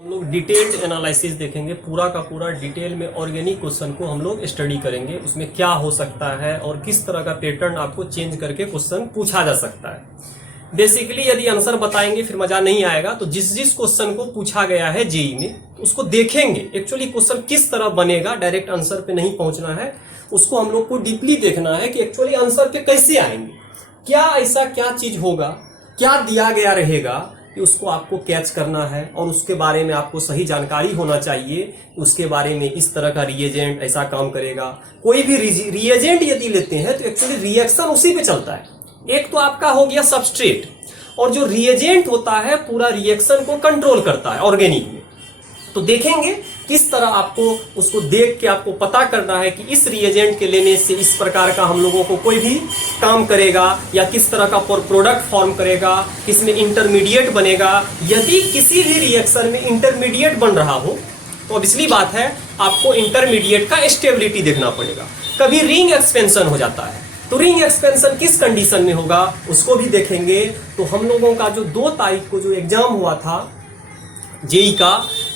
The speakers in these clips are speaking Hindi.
हम लोग डिटेल्ड एनालिसिस देखेंगे, पूरा का पूरा डिटेल में ऑर्गेनिक क्वेश्चन को हम लोग स्टडी करेंगे, उसमें क्या हो सकता है और किस तरह का पैटर्न आपको चेंज करके क्वेश्चन पूछा जा सकता है। बेसिकली यदि आंसर बताएंगे फिर मजा नहीं आएगा, तो जिस जिस क्वेश्चन को पूछा गया है जेई में तो उसको देखेंगे एक्चुअली क्वेश्चन किस तरह बनेगा। डायरेक्ट आंसर पे नहीं पहुंचना है, उसको हम लोग को डीपली देखना है कि एक्चुअली आंसर पे कैसे आएंगे, क्या ऐसा क्या चीज होगा, क्या दिया गया रहेगा कि उसको आपको कैच करना है और उसके बारे में आपको सही जानकारी होना चाहिए। उसके बारे में इस तरह का रिएजेंट ऐसा काम करेगा। कोई भी रिएजेंट यदि लेते हैं तो एक्चुअली रिएक्शन उसी पे चलता है। एक तो आपका हो गया सबस्ट्रेट, और जो रिएजेंट होता है पूरा रिएक्शन को कंट्रोल करता है ऑर्गेनिक में। तो देखेंगे किस तरह आपको उसको देख के आपको पता करना है कि इस रिएजेंट के लेने से इस प्रकार का हम लोगों को कोई भी काम करेगा या किस तरह का प्रोडक्ट फॉर्म करेगा, किसमें इंटरमीडिएट बनेगा। यदि किसी भी रिएक्शन में इंटरमीडिएट बन रहा हो तो ऑब्वियसली बात है आपको इंटरमीडिएट का स्टेबिलिटी देखना पड़ेगा। कभी रिंग एक्सपेंशन हो जाता है तो रिंग एक्सपेंशन किस कंडीशन में होगा उसको भी देखेंगे। तो हम लोगों का जो 2 तारीख को जो एग्जाम हुआ था जेई का,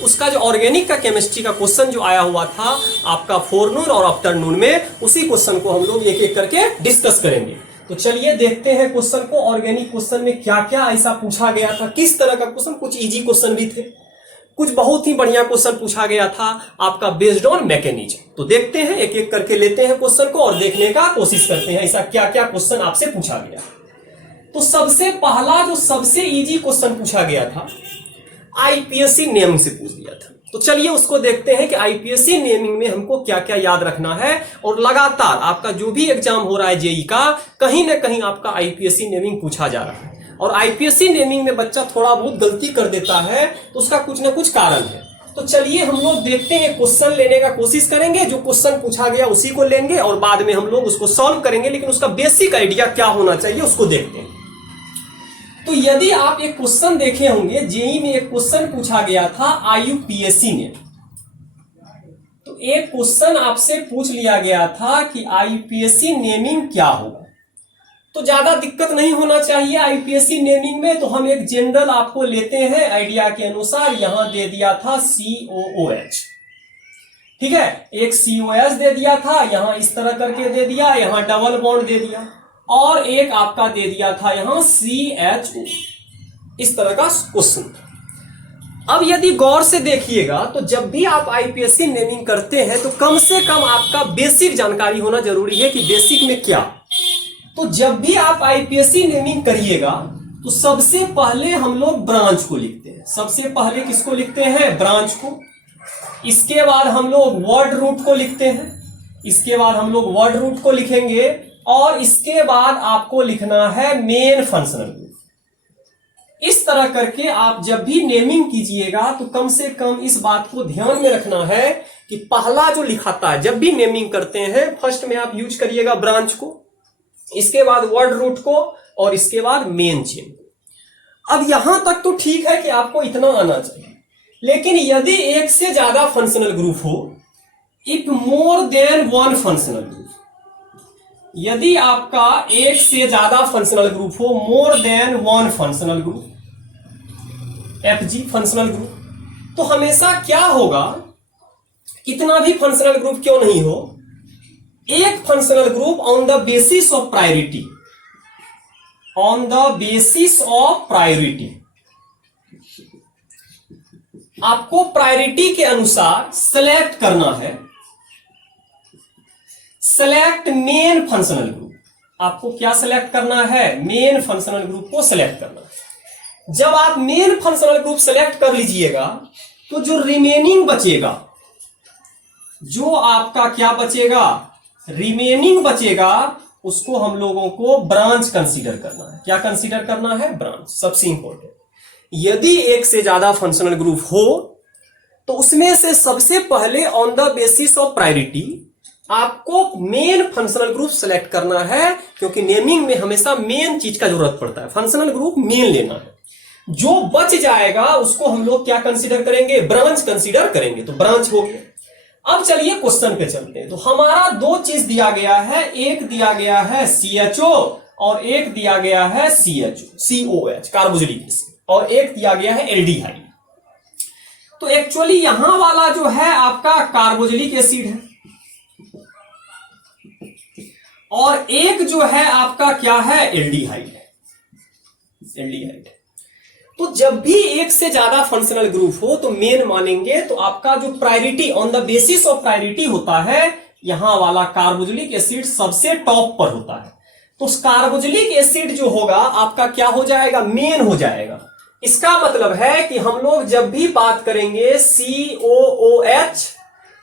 उसका जो ऑर्गेनिक का केमिस्ट्री का क्वेश्चन जो आया हुआ था आपका फोरनून और आफ्टरनून में, उसी क्वेश्चन को हम लोग एक एक करके डिस्कस करेंगे। तो चलिए देखते हैं क्वेश्चन को। ऑर्गेनिक क्वेश्चन में क्या क्या ऐसा पूछा गया था, किस तरह का क्वेश्चन। कुछ इजी क्वेश्चन भी थे, कुछ बहुत ही बढ़िया क्वेश्चन पूछा गया था आपका बेस्ड ऑन मैकेनिज्म। तो देखते हैं, एक एक करके लेते हैं क्वेश्चन को और देखने का कोशिश करते हैं ऐसा क्या क्या क्वेश्चन आपसे पूछा गया। तो सबसे पहला जो सबसे इजी क्वेश्चन पूछा गया था आईपीएससी नेमिंग से पूछ दिया था। तो चलिए उसको देखते हैं कि आईपीएससी नेमिंग में हमको क्या क्या याद रखना है। और लगातार आपका जो भी एग्जाम हो रहा है जेई का, कहीं ना कहीं आपका आईपीएससी नेमिंग पूछा जा रहा है। और आईपीएससी नेमिंग में बच्चा थोड़ा बहुत गलती कर देता है तो उसका कुछ ना कुछ कारण है। तो चलिए हम लोग देखते हैं, क्वेश्चन लेने का कोशिश करेंगे, जो क्वेश्चन पूछा गया उसी को लेंगे और बाद में हम लोग उसको सॉल्व करेंगे, लेकिन उसका बेसिक आइडिया क्या होना चाहिए उसको देखते हैं। तो यदि आप एक क्वेश्चन देखे होंगे, जेई में एक क्वेश्चन पूछा गया था आईयूपीएससी ने। तो एक क्वेश्चन आपसे पूछ लिया गया था कि आईयूपीएससी नेमिंग क्या होगा। तो ज्यादा दिक्कत नहीं होना चाहिए आईयूपीएससी नेमिंग में। तो हम एक जनरल आपको लेते हैं आइडिया के अनुसार। यहां दे दिया था COOH, ठीक है, एक COH दे दिया था, यहां इस तरह करके दे दिया, यहां डबल बॉन्ड दे दिया, और एक आपका दे दिया था यहां CHO। इस तरह का क्वेश्चन था। अब यदि गौर से देखिएगा तो जब भी आप आईपीएससी नेमिंग करते हैं तो कम से कम आपका बेसिक जानकारी होना जरूरी है कि बेसिक में क्या। तो जब भी आप आईपीएससी नेमिंग करिएगा तो सबसे पहले हम लोग ब्रांच को लिखते हैं। सबसे पहले किसको लिखते हैं? ब्रांच को। इसके बाद हम लोग वर्ड रूट को लिखते हैं। इसके बाद हम लोग वर्ड रूट को लिखेंगे और इसके बाद आपको लिखना है मेन फंक्शनल ग्रुप। इस तरह करके आप जब भी नेमिंग कीजिएगा तो कम से कम इस बात को ध्यान में रखना है कि पहला जो लिखाता है, जब भी नेमिंग करते हैं फर्स्ट में आप यूज करिएगा ब्रांच को, इसके बाद वर्ड रूट को और इसके बाद मेन चेन को। अब यहां तक तो ठीक है कि आपको इतना आना चाहिए, लेकिन यदि एक से ज्यादा फंक्शनल ग्रुप हो, if more than one functional group, यदि आपका एक से ज्यादा फंक्शनल ग्रुप हो, more than one functional group, FG functional group, तो हमेशा क्या होगा, कितना भी फंक्शनल ग्रुप क्यों नहीं हो, एक functional group on the basis of priority, on the basis of priority, आपको प्रायोरिटी के अनुसार सेलेक्ट करना है। सेलेक्ट मेन फंक्शनल ग्रुप, आपको क्या सेलेक्ट करना है? मेन फंक्शनल ग्रुप को सेलेक्ट करना है। जब आप मेन फंक्शनल ग्रुप सेलेक्ट कर लीजिएगा तो जो रिमेनिंग बचेगा, जो आपका क्या बचेगा, रिमेनिंग बचेगा, उसको हम लोगों को ब्रांच कंसीडर करना है। क्या कंसीडर करना है? ब्रांच। सबसे इंपॉर्टेंट, यदि एक से ज्यादा फंक्शनल ग्रुप हो तो उसमें से सबसे पहले on the basis of priority आपको मेन फंक्शनल ग्रुप सेलेक्ट करना है, क्योंकि नेमिंग में हमेशा मेन चीज का जरूरत पड़ता है। फंक्शनल ग्रुप मेन लेना है। जो बच जाएगा उसको हम लोग क्या कंसीडर करेंगे? ब्रांच कंसीडर करेंगे। तो ब्रांच हो गया। अब चलिए क्वेश्चन पे चलते हैं। तो हमारा 2 चीज दिया गया है, एक दिया गया है CHO और एक दिया गया है COH कार्बोक्सिलिक एसिड, और एक दिया गया है एल्डिहाइड। तो एक्चुअली यहां वाला जो है आपका कार्बोक्सिलिक एसिड है, और एक जो है आपका क्या है, एल्डिहाइड है, एल्डिहाइड। तो जब भी एक से ज्यादा फंक्शनल ग्रुप हो तो मेन मानेंगे, तो आपका जो priority on the basis of priority होता है, यहां वाला कार्बोक्सिलिक एसिड सबसे टॉप पर होता है। तो कार्बोक्सिलिक एसिड जो होगा आपका क्या हो जाएगा, मेन हो जाएगा। इसका मतलब है कि हम लोग जब भी बात करेंगे COOH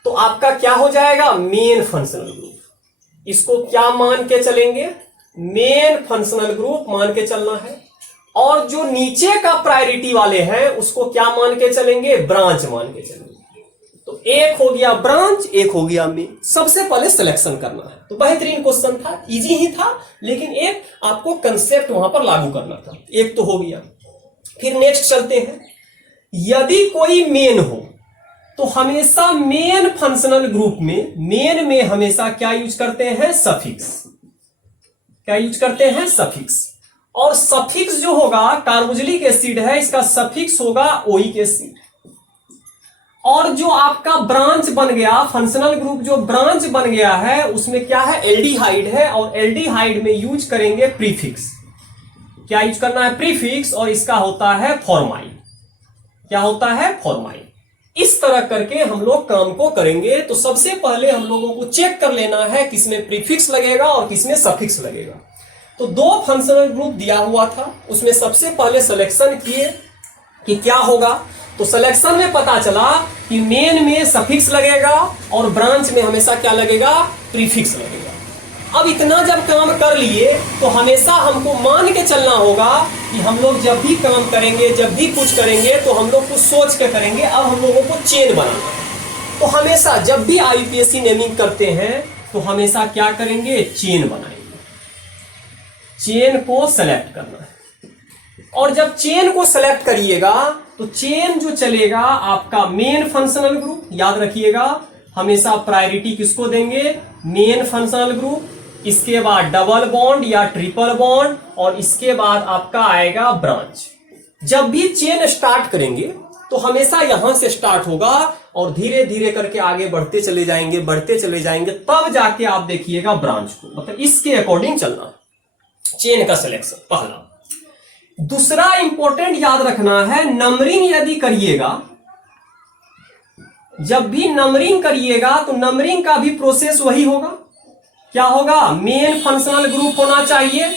तो आपका क्या हो जाएगा, मेन फंक्शनल ग्रुप। इसको क्या मान के चलेंगे, मेन फंक्शनल ग्रुप मान के चलना है। और जो नीचे का प्रायोरिटी वाले हैं उसको क्या मान के चलेंगे, ब्रांच मान के चलेंगे। तो एक हो गया ब्रांच, एक हो गया मेन। सबसे पहले सिलेक्शन करना है। तो बेहतरीन क्वेश्चन था, इजी ही था, लेकिन एक आपको कंसेप्ट वहां पर लागू करना था। एक तो हो गया। फिर नेक्स्ट चलते हैं। यदि कोई मेन हो तो हमेशा मेन फंक्शनल ग्रुप में, मेन में हमेशा क्या यूज करते हैं, सफिक्स। क्या यूज करते हैं, सफिक्स। और सफिक्स जो होगा, कार्बोक्सिलिक एसिड है, इसका सफिक्स होगा ओइक एसिड। और जो आपका ब्रांच बन गया, फंक्शनल ग्रुप जो ब्रांच बन गया है, उसमें क्या है, एल्डिहाइड है, और एल्डिहाइड में यूज करेंगे प्रीफिक्स। क्या यूज करना है, प्रीफिक्स, और इसका होता है फॉर्माइन। क्या होता है, फॉर्माइन। इस तरह करके हम लोग काम को करेंगे। तो सबसे पहले हम लोगों को चेक कर लेना है किसमें प्रीफिक्स लगेगा और किसमें सफिक्स लगेगा। तो दो फंक्शनल ग्रुप दिया हुआ था, उसमें सबसे पहले सिलेक्शन किए कि क्या होगा। तो सिलेक्शन में पता चला कि मेन में सफिक्स लगेगा और ब्रांच में हमेशा क्या लगेगा, प्रीफिक्स लगेगा। अब इतना जब काम कर लिए तो हमेशा हमको मान के चलना होगा कि हम लोग जब भी काम करेंगे, जब भी कुछ करेंगे, तो हम लोग कुछ सोच के करेंगे। अब हम लोगों को चेन बनाना है। तो हमेशा जब भी IUPAC नेमिंग करते हैं तो हमेशा क्या करेंगे, चेन बनाएंगे। चेन को सेलेक्ट करना है। और जब चेन को सेलेक्ट करिएगा तो चेन जो चलेगा आपका मेन फंक्शनल ग्रुप, याद रखिएगा हमेशा प्रायोरिटी किसको देंगे, मेन फंक्शनल ग्रुप। इसके बाद डबल बॉन्ड या ट्रिपल बॉन्ड, और इसके बाद आपका आएगा ब्रांच। जब भी चेन स्टार्ट करेंगे तो हमेशा यहां से स्टार्ट होगा और धीरे धीरे करके आगे बढ़ते चले जाएंगे, बढ़ते चले जाएंगे, तब जाके आप देखिएगा ब्रांच को। मतलब इसके अकॉर्डिंग चलना चेन का सिलेक्शन पहला। दूसरा इंपॉर्टेंट याद रखना है, नंबरिंग यदि करिएगा, जब भी नंबरिंग करिएगा तो नंबरिंग का भी प्रोसेस वही होगा। क्या होगा, मेन फंक्शनल ग्रुप होना चाहिए,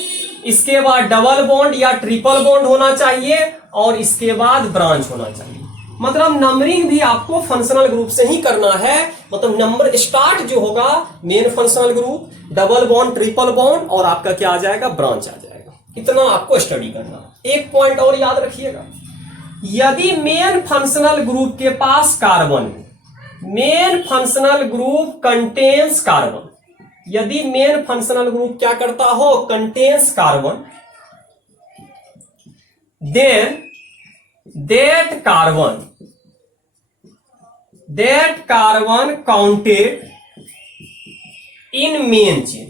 इसके बाद डबल बॉन्ड या ट्रिपल बॉन्ड होना चाहिए, और इसके बाद ब्रांच होना चाहिए। मतलब नंबरिंग भी आपको फंक्शनल ग्रुप से ही करना है। मतलब नंबर स्टार्ट जो होगा, main functional group, double bond, triple bond, और आपका क्या आ जाएगा, ब्रांच आ जाएगा। इतना आपको स्टडी करना। एक पॉइंट और याद रखिएगा, यदि मेन फंक्शनल ग्रुप के पास carbon, main functional group contains carbon, यदि मेन फंक्शनल ग्रुप क्या करता हो, contains carbon, then that carbon counted in main chain।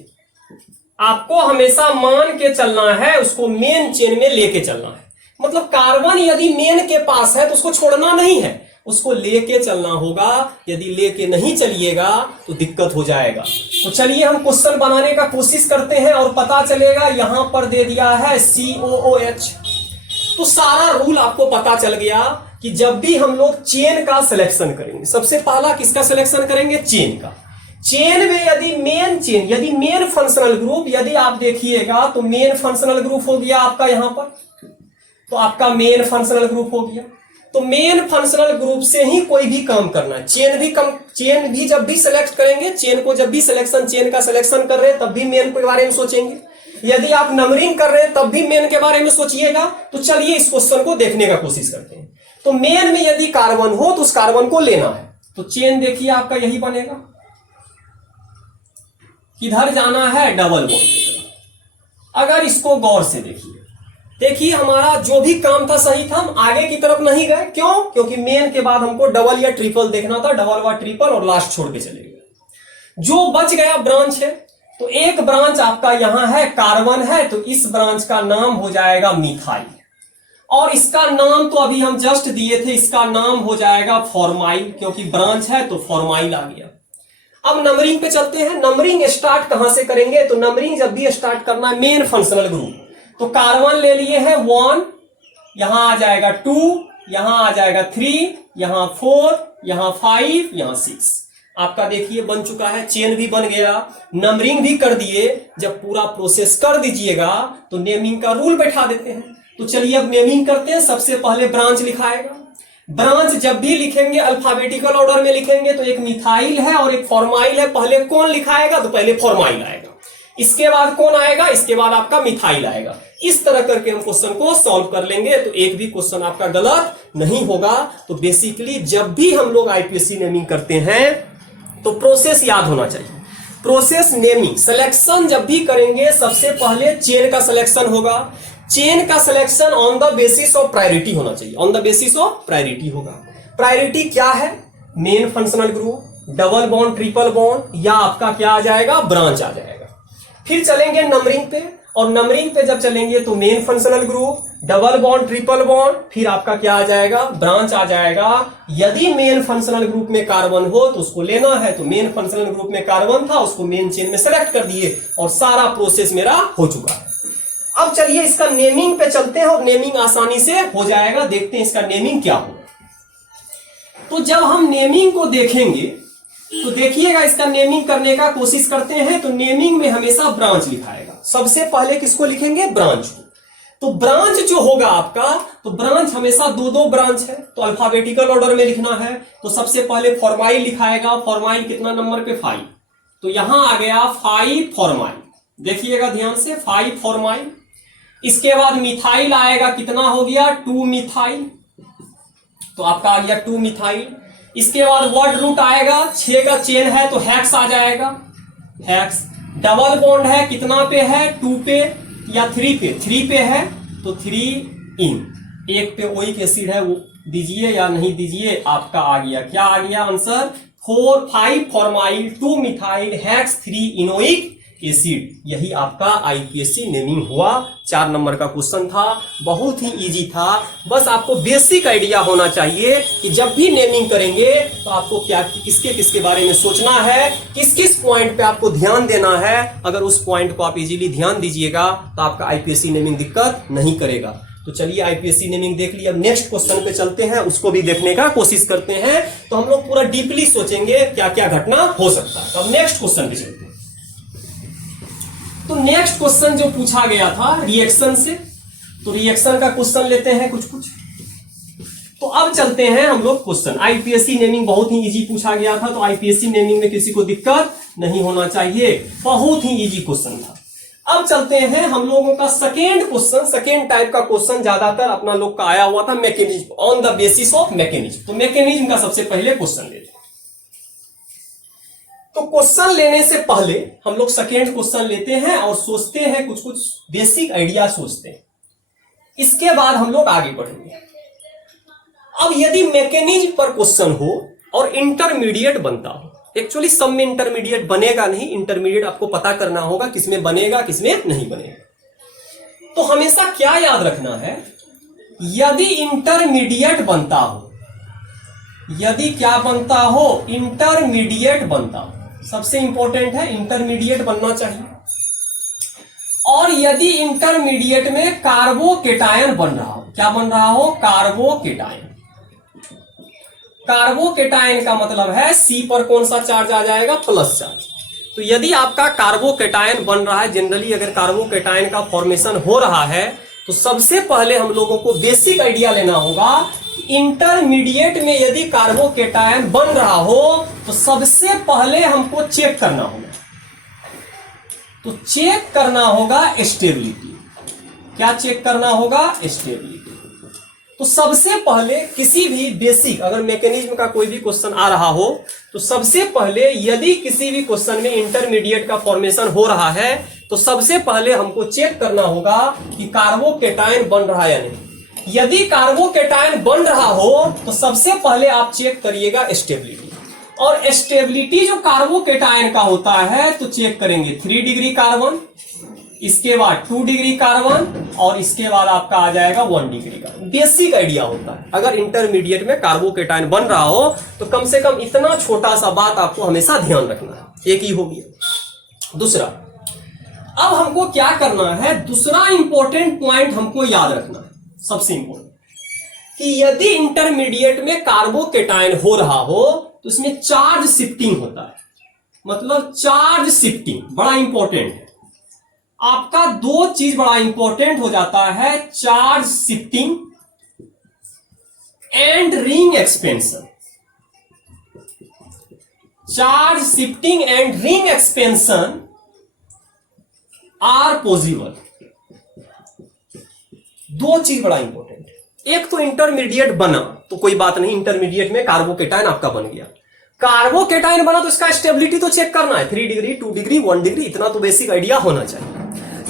आपको हमेशा मान के चलना है, उसको मेन चेन में लेके चलना है। मतलब कार्बन यदि मेन के पास है तो उसको छोड़ना नहीं है, उसको लेके चलना होगा। यदि लेके नहीं चलिएगा तो दिक्कत हो जाएगा। तो चलिए हम क्वेश्चन बनाने का कोशिश करते हैं और पता चलेगा। यहां पर दे दिया है COOH। तो सारा रूल आपको पता चल गया कि जब भी हम लोग चेन का सिलेक्शन करेंगे, सबसे पहला किसका सिलेक्शन करेंगे, चेन का। चेन में यदि मेन चेन, यदि मेन फंक्शनल ग्रुप, यदि आप देखिएगा तो मेन फंक्शनल ग्रुप हो गया आपका यहां पर, तो आपका मेन फंक्शनल ग्रुप हो गया। तो मेन फंक्शनल ग्रुप से ही कोई भी काम करना है। चेन भी जब भी सिलेक्ट करेंगे, चेन को जब भी चेन का सिलेक्शन कर रहे हैं तब भी मेन के बारे में सोचेंगे। यदि आप नंबरिंग कर रहे हैं तब भी मेन के बारे में सोचिएगा। तो चलिए इस क्वेश्चन को देखने का कोशिश करते हैं। तो मेन में यदि कार्बन हो तो उस कार्बन को लेना है। तो चेन देखिए आपका यही बनेगा, किधर जाना है, डबल बॉन्ड। अगर इसको गौर से देखिए हमारा जो भी काम था सही था, हम आगे की तरफ नहीं गए। क्यों? क्योंकि मेन के बाद हमको डबल या ट्रिपल देखना था, डबल व ट्रिपल, और लास्ट छोड़ के चले गए। जो बच गया ब्रांच है, तो एक ब्रांच आपका यहां है, कार्बन है, तो इस ब्रांच का नाम हो जाएगा मिथाइल। और इसका नाम तो अभी हम जस्ट दिए थे, इसका नाम हो जाएगा फॉर्माइल, क्योंकि ब्रांच है तो फॉर्माइल आ गया। अब नंबरिंग पे चलते हैं। नंबरिंग स्टार्ट कहां से करेंगे? तो नंबरिंग जब भी स्टार्ट करना है मेन फंक्शनल ग्रुप, तो कार्बन ले लिए हैं 1, यहां आ जाएगा 2, यहां आ जाएगा 3, यहां 4, यहां 5, यहां 6। आपका देखिए बन चुका है, चेन भी बन गया, नंबरिंग भी कर दिए। जब पूरा प्रोसेस कर दीजिएगा तो नेमिंग का रूल बैठा देते हैं। तो चलिए अब नेमिंग करते हैं। सबसे पहले ब्रांच लिखाएगा। ब्रांच जब भी लिखेंगे अल्फाबेटिकल ऑर्डर में लिखेंगे, तो एक मिथाइल है और एक फॉर्माइल है। पहले कौन लिखाएगा? तो पहले फॉर्माइल आएगा, इसके बाद कौन आएगा? इसके बाद आपका मिथाइल आएगा। इस तरह करके हम क्वेश्चन को सॉल्व कर लेंगे, तो एक भी क्वेश्चन आपका गलत नहीं होगा। तो बेसिकली जब भी हम लोग आईपीएससी नेमिंग करते हैं तो प्रोसेस याद होना चाहिए। प्रोसेस नेमिंग सिलेक्शन जब भी करेंगे, सबसे पहले चेन का सिलेक्शन होगा। चेन का selection on the basis of priority होना चाहिए, on the basis of priority होगा। प्रायोरिटी क्या है? Main functional group, double bond, triple bond, या आपका क्या आ जाएगा? ब्रांच आ जाएगा। फिर चलेंगे नंबरिंग पे, और नंबरिंग पे जब चलेंगे तो main functional group, double bond, triple bond, फिर आपका क्या आ जाएगा? ब्रांच आ जाएगा। यदि मेन फंक्शनल ग्रुप में कार्बन हो तो उसको लेना है, तो मेन फंक्शनल ग्रुप में कार्बन था, उसको मेन चेन में सेलेक्ट कर दिए और सारा प्रोसेस मेरा हो चुका है। अब चलिए इसका नेमिंग पे चलते हैं, और नेमिंग आसानी से हो जाएगा। देखते हैं इसका नेमिंग क्या हो। तो जब हम नेमिंग को देखेंगे तो देखिएगा, इसका नेमिंग करने का कोशिश करते हैं, तो नेमिंग में हमेशा ब्रांच लिखाएगा। सबसे पहले किसको लिखेंगे? ब्रांच को। तो ब्रांच जो होगा आपका, तो ब्रांच हमेशा दो ब्रांच है, तो अल्फाबेटिकल ऑर्डर में लिखना है। तो सबसे पहले फॉर्माइल लिखाएगा। फॉर्माइल कितना नंबर पे? 5। तो यहां आ गया 5 फॉर्माइल, देखिएगा ध्यान से, 5 फॉर्माइल। इसके बाद मिथाइल आएगा, कितना हो गया? 2 मिथाइल, तो आपका आ गया 2 मिथाइल। इसके बाद वर्ड रूट आएगा, 6 का चेन है तो हेक्स आ जाएगा, हेक्स। डबल बॉन्ड है, कितना पे है? 2 पे या 3 पे? 3 पे है तो 3 इन। एक पे ओइक एसिड है, वो दीजिए या नहीं दीजिए, आपका आ गया, क्या आ गया answer? 4, 5 formyl, 2 methyl, hex, 3 enoic acid. यही आपका आईपीएससी नेमिंग हुआ। 4 नंबर का क्वेश्चन था, बहुत ही इजी था। बस आपको बेसिक आइडिया होना चाहिए कि जब भी नेमिंग करेंगे तो आपको क्या, किसके किसके बारे में सोचना है, किस किस पॉइंट पे आपको ध्यान देना है। अगर उस पॉइंट को आप इजीली ध्यान दीजिएगा तो आपका आईपीएससी नेमिंग दिक्कत नहीं करेगा। तो चलिए आईपीएससी नेमिंग देख लिया, अब नेक्स्ट क्वेश्चन पे चलते हैं, उसको भी देखने का कोशिश करते हैं। तो हम लोग पूरा डीपली सोचेंगे क्या क्या घटना हो सकता है। तो अब नेक्स्ट क्वेश्चन पे चलते हैं। तो नेक्स्ट क्वेश्चन जो पूछा गया था रिएक्शन से, तो रिएक्शन का क्वेश्चन लेते हैं कुछ। तो अब चलते हैं हम लोग क्वेश्चन। आईपीएससी नेमिंग बहुत ही इजी पूछा गया था, तो आईपीएससी नेमिंग में किसी को दिक्कत नहीं होना चाहिए, बहुत ही इजी क्वेश्चन था। अब चलते हैं हम लोगों का सेकेंड क्वेश्चन। सेकेंड टाइप का क्वेश्चन ज्यादातर अपना लोग का आया हुआ था, mechanism, on the basis of mechanism. तो मैकेनिज्म का सबसे पहले क्वेश्चन लेते हैं। तो क्वेश्चन लेने से पहले हम लोग सेकेंड क्वेश्चन लेते हैं और सोचते हैं, कुछ कुछ बेसिक आइडिया सोचते हैं, इसके बाद हम लोग आगे बढ़ेंगे। अब यदि मैकेनिज्म पर क्वेश्चन हो और इंटरमीडिएट बनता हो, एक्चुअली सब में इंटरमीडिएट बनेगा नहीं, इंटरमीडिएट आपको पता करना होगा किसमें बनेगा किसमें नहीं बनेगा। तो हमेशा क्या याद रखना है, यदि इंटरमीडिएट बनता हो, यदि क्या बनता हो? इंटरमीडिएट बनता हो, सबसे इंपॉर्टेंट है इंटरमीडिएट बनना चाहिए। और यदि इंटरमीडिएट में कार्बोकेटायन बन रहा हो, क्या बन रहा हो? कार्बोकेटायन। कार्बोकेटायन का मतलब है सी पर कौन सा चार्ज आ जाएगा? Plus charge. तो यदि आपका कार्बोकेटायन बन रहा है, जनरली अगर कार्बोकेटायन का फॉर्मेशन हो रहा है, तो सबसे पहले हम लोगों को बेसिक आइडिया लेना होगा। इंटरमीडिएट में यदि कार्बोकेटायन बन रहा हो तो सबसे पहले हमको चेक करना होगा, तो चेक करना होगा स्टेबिलिटी। क्या चेक करना होगा? स्टेबिलिटी। तो सबसे पहले किसी भी बेसिक, अगर मैकेनिज्म का कोई भी क्वेश्चन आ रहा हो, तो सबसे पहले यदि किसी भी क्वेश्चन में इंटरमीडिएट का फॉर्मेशन हो रहा है, तो सबसे पहले हमको चेक करना होगा कि कार्बोकेटायन बन रहा है या नहीं। यदि कार्बोकेटायन बन रहा हो तो सबसे पहले आप चेक करिएगा स्टेबिलिटी। और स्टेबिलिटी जो कार्बोकेटायन का होता है तो चेक करेंगे 3 डिग्री कार्बन, इसके बाद 2 डिग्री कार्बन और इसके बाद आपका आ जाएगा 1 डिग्री कार्बन। बेसिक आइडिया होता है। अगर इंटरमीडिएट में कार्बोकेटायन बन रहा हो तो कम से कम इतना छोटा सा बात आपको हमेशा ध्यान रखना है। एक ही हो गया। दूसरा, अब हमको क्या करना है, दूसरा इंपॉर्टेंट पॉइंट हमको याद रखना है, सबसे इंपॉर्टेंट, कि यदि इंटरमीडिएट में कार्बोकेटायन हो रहा हो तो इसमें चार्ज शिफ्टिंग होता है। मतलब चार्ज शिफ्टिंग बड़ा इंपॉर्टेंट है। आपका दो चीज बड़ा इंपॉर्टेंट हो जाता है, charge shifting and ring expansion. Charge shifting and ring expansion are possible. दो चीज बड़ा इंपॉर्टेंट है। एक तो इंटरमीडिएट बना तो कोई बात नहीं, इंटरमीडिएट में कार्बोकेटायन आपका बन गया। कार्बोकेटायन बना तो इसका स्टेबिलिटी तो चेक करना है, 3 डिग्री 2 डिग्री 1 डिग्री, इतना तो बेसिक आइडिया होना चाहिए।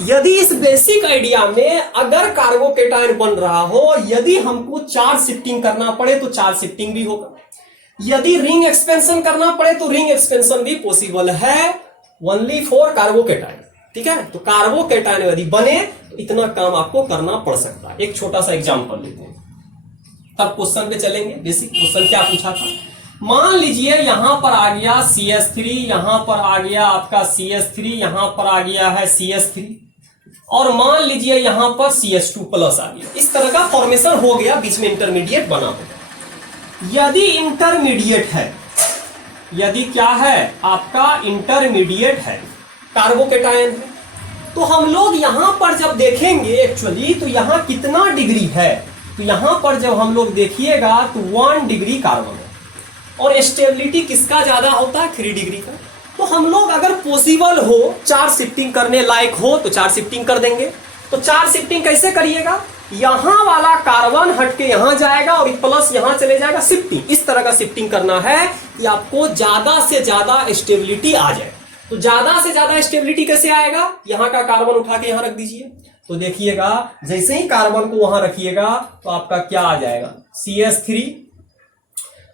यदि इस बेसिक आइडिया में अगर कार्बोकेटायन बन रहा हो, यदि हमको चार्ज शिफ्टिंग करना पड़े तो चार्ज शिफ्टिंग भी होगा, यदि रिंग एक्सपेंशन करना पड़े तो रिंग एक्सपेंशन भी पॉसिबल है, ओनली फॉर कार्बोकेटायन। ठीक है, तो कार्बोकेटायन यदि बने तो इतना काम आपको करना पड़ सकता है। एक छोटा सा एग्जांपल लेते हैं, तब क्वेश्चन पे चलेंगे। बेसिक क्वेश्चन क्या पूछा था, मान लीजिए यहां पर आ गया CH3, यहां पर आ गया आपका CH3, यहां पर आ गया है CH3, और मान लीजिए यहां पर CH2 प्लस आ गया। इस तरह का फॉर्मेशन हो गया, बीच में इंटरमीडिएट बना होगा। यदि इंटरमीडिएट है, यदि क्या है आपका इंटरमीडिएट है, कार्बोकेटायन है, तो हम लोग यहां पर जब देखेंगे एक्चुअली तो यहां कितना डिग्री है, तो यहां पर जब हम लोग देखिएगा तो 1 डिग्री कार्बन है, और स्टेबिलिटी किसका ज्यादा होता है, 3 डिग्री का। तो हम लोग अगर पॉसिबल हो चार्ज शिफ्टिंग करने लायक हो तो चार्ज शिफ्टिंग कर देंगे। तो चार्ज शिफ्टिंग कैसे करिएगा, यहां वाला कार्बन हट के यहां जाएगा और प्लस यहां चले जाएगा, शिफ्टिंग। इस तरह का शिफ्टिंग करना है कि आपको ज्यादा से ज्यादा स्टेबिलिटी आ जाए। तो ज्यादा से ज्यादा स्टेबिलिटी कैसे आएगा, यहां का कार्बन उठा के यहां रख दीजिए, तो देखिएगा जैसे ही कार्बन को वहां रखिएगा तो आपका क्या आ जाएगा, CH3,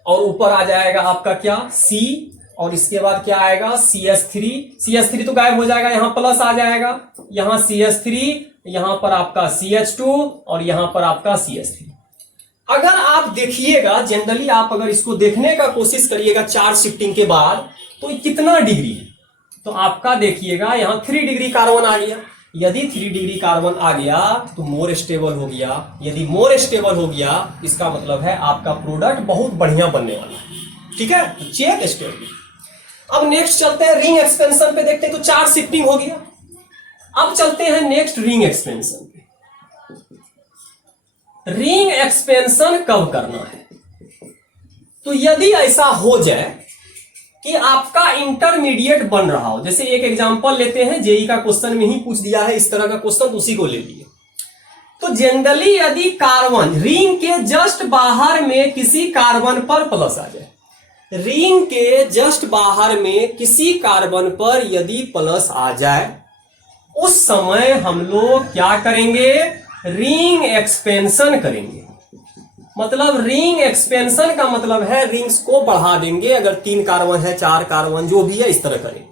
और ऊपर आ जाएगा आपका क्या C, और इसके बाद क्या आएगा CH3 तो गायब हो जाएगा, यहां प्लस आ जाएगा, यहां CH3, यहां पर आपका CH2 और यहां पर आपका CH3। अगर आप देखिएगा जनरली, आप अगर इसको देखने का कोशिश करिएगा चार्ज शिफ्टिंग के बाद तो कितना डिग्री है, तो आपका देखिएगा यहां 3 डिग्री कार्बन आ गया। यदि 3 डिग्री कार्बन आ गया तो मोर स्टेबल हो गया। यदि मोर स्टेबल हो गया इसका मतलब है आपका प्रोडक्ट बहुत बढ़िया बनने वाला है। ठीक है, चेक स्टेबिलिटी। अब नेक्स्ट चलते हैं रिंग एक्सपेंशन पे, देखते हैं। तो चार्ज शिफ्टिंग हो गया, अब चलते हैं नेक्स्ट रिंग एक्सपेंशन पे। रिंग एक्सपेंशन कब करना है, तो यदि ऐसा हो जाए कि आपका इंटरमीडिएट बन रहा हो, जैसे एक एग्जांपल लेते हैं, जेई का क्वेश्चन में ही पूछ दिया है इस तरह का क्वेश्चन, उसी को ले लिए। तो जनरली यदि कार्बन रिंग के जस्ट बाहर में किसी कार्बन पर प्लस आ जाए, रिंग के जस्ट बाहर में किसी कार्बन पर यदि प्लस आ जाए, उस समय हम लोग क्या करेंगे, रिंग एक्सपेंशन करेंगे। मतलब रिंग एक्सपेंशन का मतलब है रिंग्स को बढ़ा देंगे। अगर 3 कार्बन है, 4 कार्बन, जो भी है, इस तरह करेंगे।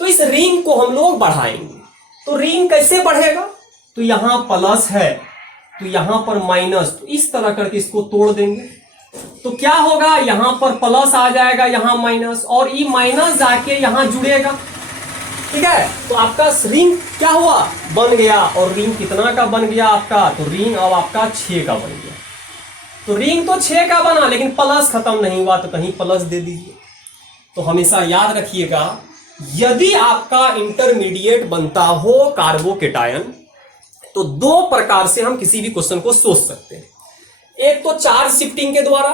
तो इस रिंग को हम लोग बढ़ाएंगे। तो रिंग कैसे बढ़ेगा, तो यहां प्लस है तो यहां पर माइनस, तो इस तरह करके इसको तोड़ देंगे। तो क्या होगा, यहां पर प्लस आ जाएगा, यहां माइनस, और ये माइनस जाके यहां जुड़ेगा। ठीक है, तो आपका रिंग क्या हुआ, बन गया। और रिंग कितना का बन गया आपका, तो रिंग अब आपका 6 का बन गया। तो रिंग तो 6 का बना, लेकिन प्लस खत्म नहीं हुआ, तो कहीं प्लस दे दीजिए। तो हमेशा याद रखिएगा, यदि आपका इंटरमीडिएट बनता हो कार्बोकेटायन, तो 2 प्रकार से हम किसी भी क्वेश्चन को सोच सकते हैं। एक तो चार्ज शिफ्टिंग के द्वारा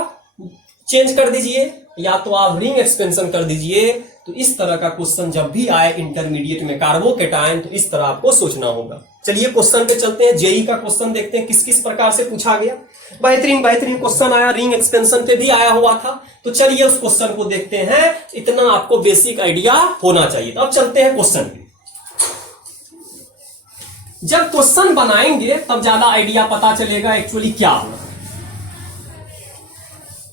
चेंज कर दीजिए, या तो आप रिंग एक्सपेंशन कर दीजिए। तो इस तरह का क्वेश्चन जब भी आए इंटरमीडिएट में कार्बोकेटायन, तो इस तरह आपको सोचना होगा। चलिए क्वेश्चन पे चलते हैं। जेई का क्वेश्चन देखते हैं किस किस प्रकार से पूछा गया। बेहतरीन क्वेश्चन आया, रिंग एक्सपेंशन पे भी आया हुआ था। तो चलिए उस क्वेश्चन को देखते हैं, इतना आपको बेसिक आइडिया होना चाहिए। तो अब चलते हैं क्वेश्चन पे। जब क्वेश्चन बनाएंगे तब ज्यादा आइडिया पता चलेगा एक्चुअली क्या होगा।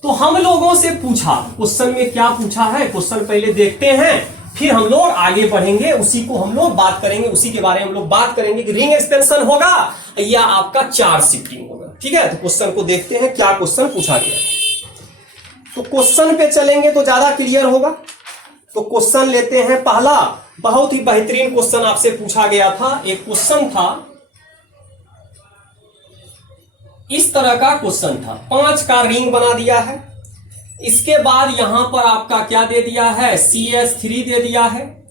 तो हम लोगों से पूछा, क्वेश्चन में क्या पूछा है, क्वेश्चन पहले देखते हैं, फिर हम लोग आगे बढ़ेंगे, उसी को हम लोग बात करेंगे, उसी के बारे में हम लोग बात करेंगे कि रिंग एक्सपेंशन होगा या आपका चार्ज शिफ्टिंग होगा। ठीक है, तो क्वेश्चन को देखते हैं क्या क्वेश्चन पूछा गया। तो क्वेश्चन पे चलेंगे तो ज्यादा क्लियर होगा। तो क्वेश्चन लेते हैं पहला, बहुत ही बेहतरीन क्वेश्चन आपसे पूछा गया था। एक क्वेश्चन था, इस तरह का क्वेश्चन था, 5 का रिंग बना दिया है, इसके बाद यहां पर आपका क्या दे दिया है, CH3 दे दिया है,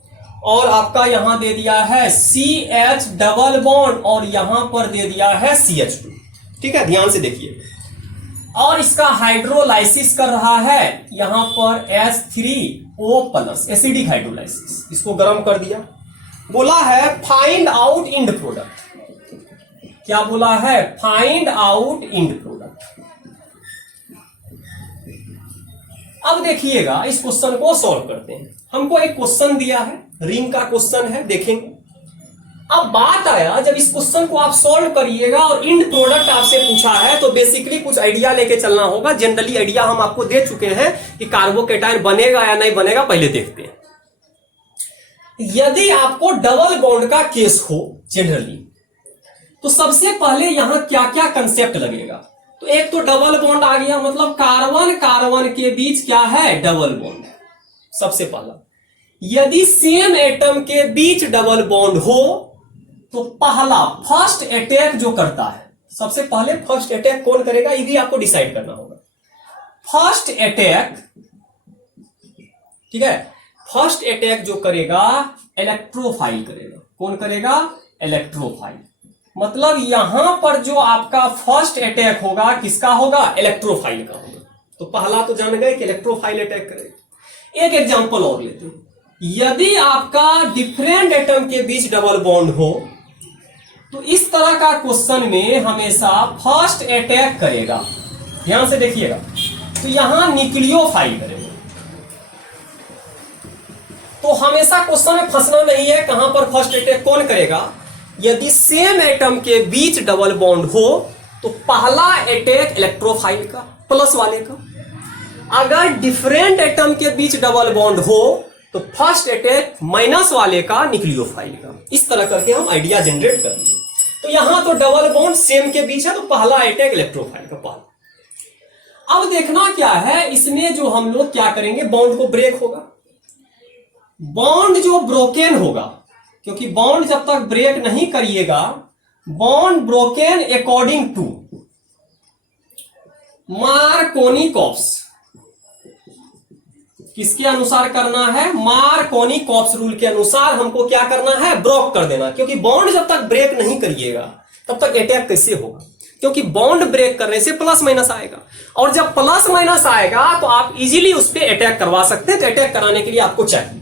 और आपका यहां दे दिया है CH डबल बॉन्ड, और यहां पर दे दिया है CH2। ठीक है, ध्यान से देखिए, और इसका हाइड्रोलाइसिस कर रहा है यहां पर H3O+, एसिडिक हाइड्रोलाइसिस। इसको गर्म कर दिया, बोला है फाइंड आउट इंड प्रोडक्ट। क्या बोला है, फाइंड आउट इंड प्रोडक्ट। अब देखिएगा, इस क्वेश्चन को सॉल्व करते हैं। हमको एक क्वेश्चन दिया है, रिंग का क्वेश्चन है, देखेंगे। अब बात आया, जब इस क्वेश्चन को आप सॉल्व करिएगा और इंड प्रोडक्ट आपसे पूछा है, तो बेसिकली कुछ आइडिया लेके चलना होगा। जनरली आइडिया हम आपको दे चुके हैं कि कार्बोकेटाइन बनेगा या नहीं बनेगा, पहले देखते हैं। यदि आपको डबल बॉन्ड का केस हो जनरली, तो सबसे पहले यहां क्या क्या कंसेप्ट लगेगा। तो एक तो डबल बॉन्ड आ गया, मतलब कार्बन कार्बन के बीच क्या है, डबल बॉन्ड। सबसे पहला, यदि सेम एटम के बीच डबल बॉन्ड हो, तो पहला फर्स्ट अटैक जो करता है, सबसे पहले फर्स्ट अटैक कौन करेगा, ये भी आपको डिसाइड करना होगा। फर्स्ट अटैक, ठीक है, फर्स्ट अटैक जो करेगा इलेक्ट्रोफाइल करेगा। कौन करेगा, इलेक्ट्रोफाइल। मतलब यहां पर जो आपका फर्स्ट अटैक होगा, किसका होगा, इलेक्ट्रोफाइल का होगा। तो पहला तो जान गए कि इलेक्ट्रोफाइल अटैक करेगा। एक एग्जांपल और लेते हैं, यदि आपका डिफरेंट एटम के बीच डबल बॉन्ड हो, तो इस तरह का क्वेश्चन में हमेशा फर्स्ट अटैक करेगा। ध्यान से देखिएगा, तो यहां न्यूक्लियोफाइल करेगा। तो हमेशा क्वेश्चन में फंसना नहीं है, कहां पर फर्स्ट अटैक कौन करेगा। यदि सेम एटम के बीच डबल बॉन्ड हो, तो पहला अटैक इलेक्ट्रोफाइल का, प्लस वाले का। अगर डिफरेंट एटम के बीच डबल बॉन्ड हो, तो फर्स्ट अटैक माइनस वाले का, न्यूक्लियोफाइल का। इस तरह करके हम आइडिया जनरेट कर लिए। तो यहां तो डबल बॉन्ड सेम के बीच है, तो पहला अटैक इलेक्ट्रोफाइल का पहला। अब देखना क्या है, इसमें जो हम लोग क्या करेंगे, बॉन्ड को ब्रेक होगा। बॉन्ड जो ब्रोकन होगा, क्योंकि बॉन्ड जब तक ब्रेक नहीं करिएगा, bond broken according to Markovnikov's, किसके अनुसार करना है, मार्कोनी-कॉप्स रूल के अनुसार हमको क्या करना है, ब्रोक कर देना। क्योंकि बॉन्ड जब तक ब्रेक नहीं करिएगा, तब तक अटैक कैसे होगा, क्योंकि बॉन्ड ब्रेक करने से प्लस माइनस आएगा, और जब प्लस माइनस आएगा तो आप इजीली उस पर अटैक करवा सकते हैं। तो अटैक कराने के लिए आपको चाहिए,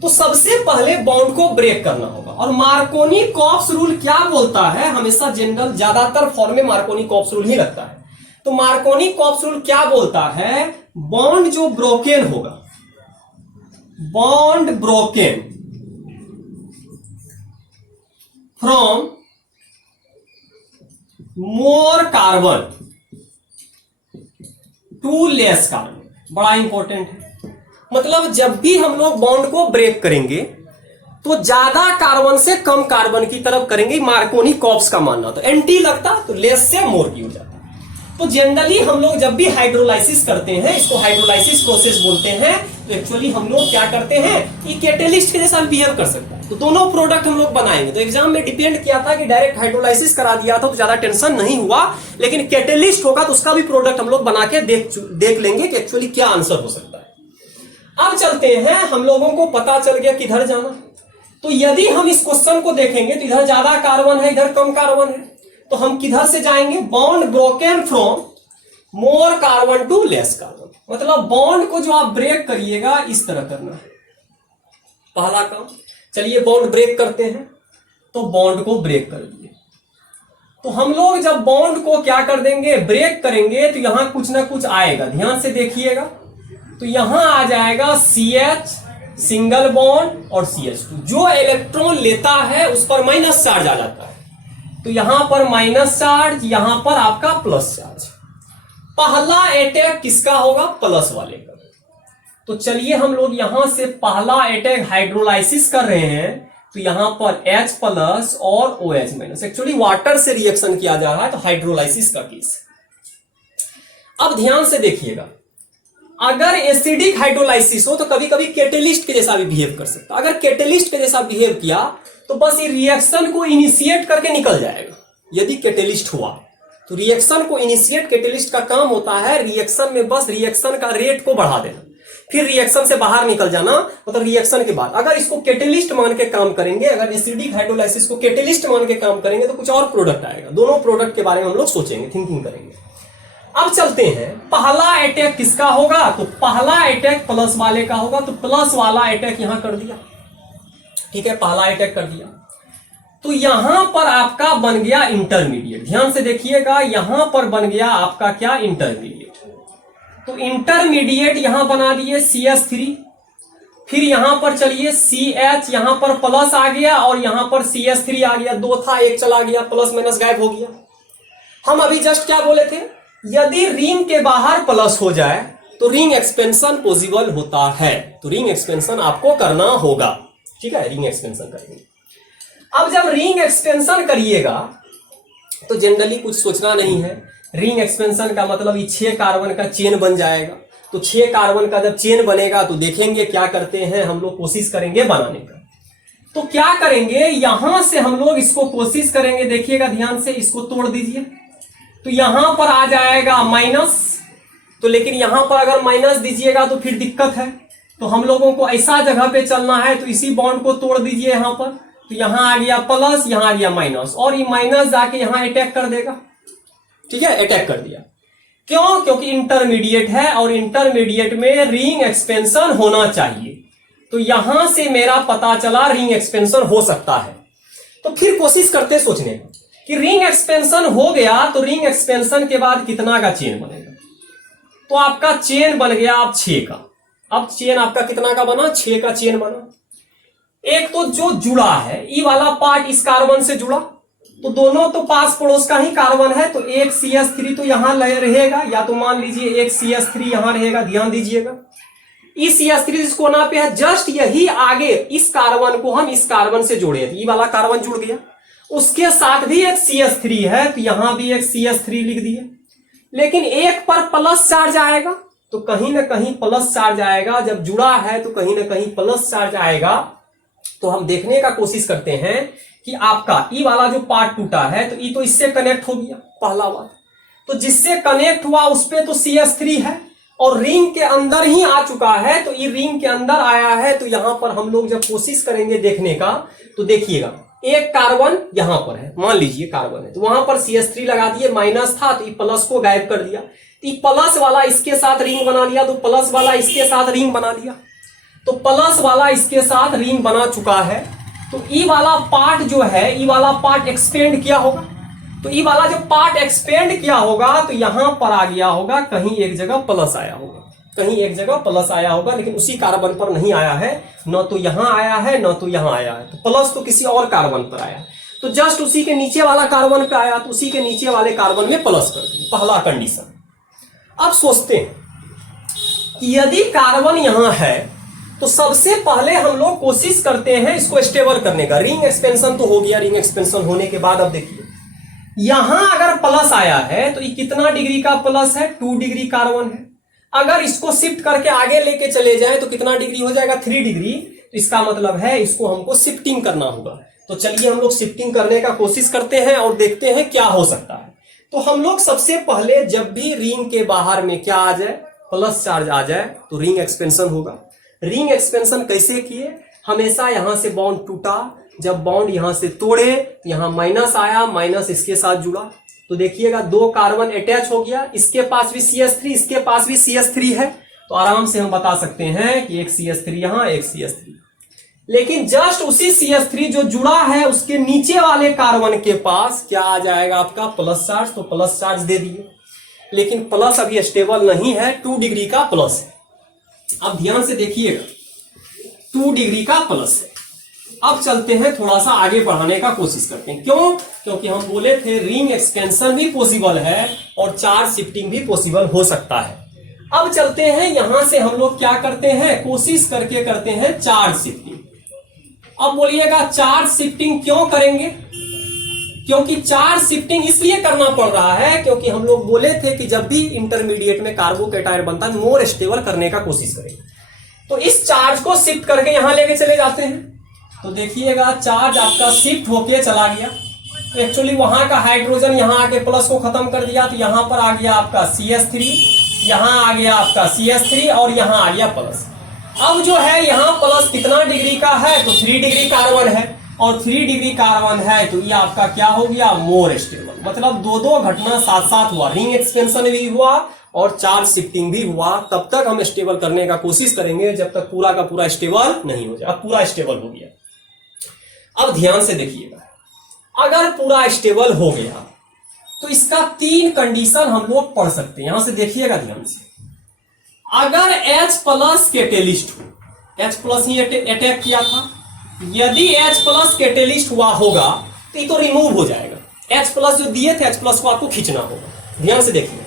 तो सबसे पहले बॉन्ड को ब्रेक करना होगा। और मार्कोनी-कॉप्स रूल क्या बोलता है, हमेशा जनरल ज्यादातर फॉर्म में मार्कोनी-कॉप्स रूल ही लगता है। तो मार्कोनी-कॉप्स रूल क्या बोलता है, बॉन्ड जो ब्रोकन होगा, bond broken from more carbon to less carbon, बड़ा इंपॉर्टेंट है। मतलब जब भी हम लोग बॉन्ड को ब्रेक करेंगे, तो ज्यादा कार्बन से कम कार्बन की तरफ करेंगे, मार्कोनी-कॉप्स का मानना। तो एंटी लगता तो लेस से मोर की हो जाता। तो जनरली हम लोग जब भी हाइड्रोलाइसिस करते हैं, इसको हाइड्रोलाइसिस प्रोसेस बोलते हैं, तो एक्चुअली हम लोग क्या करते हैं, ये कैटेलिस्ट के जैसा बिहेव कर सकता है। तो दोनों प्रोडक्ट हम लोग बनाएंगे। तो एग्जाम में डिपेंड किया था कि डायरेक्ट हाइड्रोलाइसिस करा दिया था तो ज्यादा टेंशन नहीं हुआ, लेकिन कैटेलिस्ट होगा तो उसका भी प्रोडक्ट हम लोग बना के देख लेंगे कि एक्चुअली क्या आंसर हो सकता है। अब चलते हैं, हम लोगों को पता चल गया किधर जाना। तो यदि हम इस क्वेश्चन को देखेंगे, तो इधर ज्यादा कार्बन है, इधर कम कार्बन है, तो हम किधर से जाएंगे, bond broken from more carbon to less carbon. मतलब बॉन्ड को जो आप ब्रेक करिएगा, इस तरह करना है पहला काम। चलिए बॉन्ड ब्रेक करते हैं, तो बॉन्ड को ब्रेक कर दिए। तो हम लोग जब बॉन्ड को क्या कर देंगे, ब्रेक करेंगे, तो यहां कुछ ना कुछ आएगा। ध्यान से देखिएगा, तो यहां आ जाएगा CH सिंगल बॉन्ड और CH2। जो इलेक्ट्रॉन लेता है उस पर माइनस चार्ज आ जाता है, तो यहां पर माइनस चार्ज, यहां पर आपका प्लस चार्ज। पहला अटैक किसका होगा, प्लस वाले का। तो चलिए हम लोग यहां से पहला अटैक हाइड्रोलाइसिस कर रहे हैं, तो यहां पर H प्लस और OH माइनस, एक्चुअली वाटर से रिएक्शन किया जा रहा है, तो हाइड्रोलाइसिस का केस। अब ध्यान से देखिएगा, अगर एसिडिक हाइड्रोलाइसिस हो तो कभी कभी कैटेलिस्ट के जैसा भी बिहेव कर सकता है। अगर कैटेलिस्ट के जैसा बिहेव किया तो बस ये रिएक्शन को इनिशिएट करके निकल जाएगा। यदि कैटेलिस्ट हुआ तो रिएक्शन को इनिशिएट, कैटेलिस्ट का काम होता है रिएक्शन में बस रिएक्शन का रेट को बढ़ा देना, फिर रिएक्शन से बाहर निकल जाना, मतलब रिएक्शन के बाद। अगर इसको कैटेलिस्ट मान के काम करेंगे, अगर एसिडिक हाइड्रोलाइसिस को कैटेलिस्ट मान के काम करेंगे तो कुछ और प्रोडक्ट आएगा। दोनों प्रोडक्ट के बारे में हम लोग सोचेंगे, थिंकिंग करेंगे। अब चलते हैं, पहला अटैक किसका होगा, तो पहला अटैक प्लस वाले का होगा, तो प्लस वाला अटैक यहां कर दिया, ठीक है, पहला अटैक कर दिया। तो यहां पर आपका बन गया इंटरमीडिएट। ध्यान से देखिएगा, यहां पर बन गया आपका क्या, इंटरमीडिएट। तो इंटरमीडिएट यहां बना दिए CH3, फिर यहां पर चलिए CH, यहां पर प्लस आ गया और यहां पर CH3 आ गया, दो था एक चला गया, प्लस माइनस गायब हो गया। हम अभी जस्ट क्या बोले थे, यदि रिंग के बाहर प्लस हो जाए तो रिंग एक्सपेंशन पॉसिबल होता है, तो रिंग एक्सपेंशन आपको करना होगा, ठीक है, रिंग एक्सपेंशन करेंगे। अब जब रिंग एक्सपेंशन करिएगा तो जनरली कुछ सोचना नहीं है। रिंग एक्सपेंशन का मतलब ये 6 कार्बन का चेन बन जाएगा। तो 6 कार्बन का जब चेन बनेगा तो देखेंगे क्या करते हैं हम लोग, कोशिश करेंगे बनाने का। तो क्या करेंगे, यहां से हम लोग इसको कोशिश करेंगे, देखिएगा ध्यान से, इसको तोड़ दीजिए तो यहां पर आ जाएगा माइनस। तो लेकिन यहां पर अगर माइनस दीजिएगा तो फिर दिक्कत है, तो हम लोगों को ऐसा जगह पे चलना है, तो इसी बॉन्ड को तोड़ दीजिए यहां पर। तो यहां आ गया प्लस, यहां आ गया माइनस, और ये माइनस जाके यहां अटैक कर देगा, ठीक है, अटैक कर दिया। क्यों, क्योंकि इंटरमीडिएट है और इंटरमीडिएट में रिंग एक्सपेंशन होना चाहिए। तो यहां से मेरा पता चला रिंग एक्सपेंशन हो सकता है। तो फिर कोशिश करते सोचने का कि रिंग एक्सपेंशन हो गया तो रिंग एक्सपेंशन के बाद कितना का चेन बनेगा। तो आपका चेन बन गया अब 6 का। अब चेन आपका कितना का बना, 6 का चेन बना। एक तो जो जुड़ा है, ई वाला पार्ट इस कार्बन से जुड़ा, तो दोनों तो पास पड़ोस का ही कार्बन है, तो एक CH3 तो यहां रहेगा, या तो मान लीजिए एक CH3 यहां रहेगा। ध्यान दीजिएगा, इस CH3 जिस कोना पे है जस्ट यही आगे, इस कार्बन को हम इस कार्बन से जोड़े, ई वाला कार्बन जुड़ गया, उसके साथ भी एक CH3 है, तो यहां भी एक CH3 लिख दिए। लेकिन एक पर प्लस चार्ज आएगा, तो कहीं ना कहीं प्लस चार्ज आएगा, जब जुड़ा है तो कहीं ना कहीं प्लस चार्ज आएगा। तो हम देखने का कोशिश करते हैं कि आपका ई वाला जो पार्ट टूटा है, तो ई तो इससे कनेक्ट हो गया, पहला बात। तो जिससे कनेक्ट हुआ उस पे तो CH3 है और रिंग के अंदर ही आ चुका है, तो ये रिंग के अंदर आया है। तो यहां पर हम लोग जब कोशिश करेंगे देखने का, तो देखिएगा एक कार्बन यहां पर है, मान लीजिए कार्बन है, तो वहां पर CH3 लगा दिए, माइनस था तो प्लस को गायब कर दिया। तो प्लस वाला इसके साथ रिंग बना लिया, तो प्लस वाला इसके साथ रिंग बना लिया, तो प्लस वाला इसके साथ रिंग बना चुका है। तो ई वाला पार्ट जो है, ई वाला पार्ट एक्सपेंड किया होगा, तो ई वाला जो पार्ट एक्सपेंड किया होगा तो यहां पर आ गया होगा, कहीं एक जगह प्लस आया होगा, कहीं एक जगह प्लस आया होगा, लेकिन उसी कार्बन पर नहीं आया है, न तो यहां आया है न तो यहां आया है। तो प्लस तो किसी और कार्बन पर आया, तो जस्ट उसी के नीचे वाला कार्बन पे आया, तो उसी के नीचे वाले कार्बन में प्लस कर दिया, पहला कंडीशन। अब सोचते हैं कि यदि कार्बन यहां है तो सबसे पहले हम लोग कोशिश करते हैं इसको स्टेबल करने का। रिंग एक्सपेंशन तो हो गया, रिंग एक्सपेंशन होने के बाद अब देखिए यहां अगर प्लस आया है तो ये कितना डिग्री का प्लस है, 2 डिग्री कार्बन है। अगर इसको शिफ्ट करके आगे लेके चले जाए तो कितना डिग्री हो जाएगा, 3 डिग्री। तो इसका मतलब है इसको हमको शिफ्टिंग करना होगा। तो चलिए हम लोग शिफ्टिंग करने का कोशिश करते हैं और देखते हैं क्या हो सकता है। तो हम लोग सबसे पहले जब भी रिंग के बाहर में क्या आ जाए, प्लस चार्ज आ जाए, तो रिंग एक्सपेंशन होगा। रिंग एक्सपेंशन कैसे किए, हमेशा यहां से बॉन्ड टूटा, जब बॉन्ड यहां से तोड़े, यहां माइनस आया, माइनस इसके साथ जुड़ा, तो देखिएगा 2 कार्बन अटैच हो गया, इसके पास भी CH3, इसके पास भी CH3 है, तो आराम से हम बता सकते हैं कि एक CH3 यहां, एक CH3। लेकिन जस्ट उसी CH3 जो जुड़ा है उसके नीचे वाले कार्बन के पास क्या आ जाएगा आपका, प्लस चार्ज। तो प्लस चार्ज दे दिए, लेकिन प्लस अभी स्टेबल नहीं है, 2 डिग्री का प्लस है। अब ध्यान से देखिएगा, 2 डिग्री का प्लस है। अब चलते हैं थोड़ा सा आगे बढ़ाने का कोशिश करते हैं। क्यों, क्योंकि हम बोले थे रिंग एक्सपेंशन भी पॉसिबल है और चार्ज शिफ्टिंग भी पॉसिबल हो सकता है। अब चलते हैं यहां से हम लोग क्या करते हैं, कोशिश करके करते हैं चार्ज शिफ्टिंग। अब बोलिएगा चार्ज शिफ्टिंग क्यों करेंगे, क्योंकि चार्ज शिफ्टिंग इसलिए करना पड़ रहा है क्योंकि हम लोग बोले थे कि जब भी इंटरमीडिएट में कार्बोकैटायन बनता है मोर स्टेबल करने का कोशिश करेंगे, तो इस चार्ज को शिफ्ट करके यहां लेके चले जाते हैं। तो देखिएगा चार्ज आपका शिफ्ट होके चला गया, तो एक्चुअली वहां का हाइड्रोजन यहां आके प्लस को खत्म कर दिया, तो यहां पर आ गया आपका CH3, यहां आ गया आपका CH3 और यहां आ गया प्लस। अब जो है यहां प्लस कितना डिग्री का है, तो 3 डिग्री कार्बन है, और 3 डिग्री कार्बन है तो ये आपका क्या हो गया, मोर स्टेबल। मतलब दो घटना साथ साथ हुआ, रिंग एक्सपेंशन भी हुआ और चार्ज शिफ्टिंग भी हुआ। तब तक हम स्टेबल करने का कोशिश करेंगे जब तक पूरा का पूरा स्टेबल नहीं हो जाए। अब पूरा स्टेबल हो गया, अब ध्यान से देखिएगा, अगर पूरा स्टेबल हो गया तो इसका 3 कंडीशन हम लोग पढ़ सकते हैं। यहां से देखिएगा ध्यान से, अगर H प्लस कैटेलिस्ट हो, H प्लस ही अटैक किया था, यदि H प्लस कैटेलिस्ट हुआ होगा तो ये तो रिमूव हो जाएगा। H प्लस जो दिए थे H प्लस को आपको खींचना होगा, ध्यान से देखिएगा।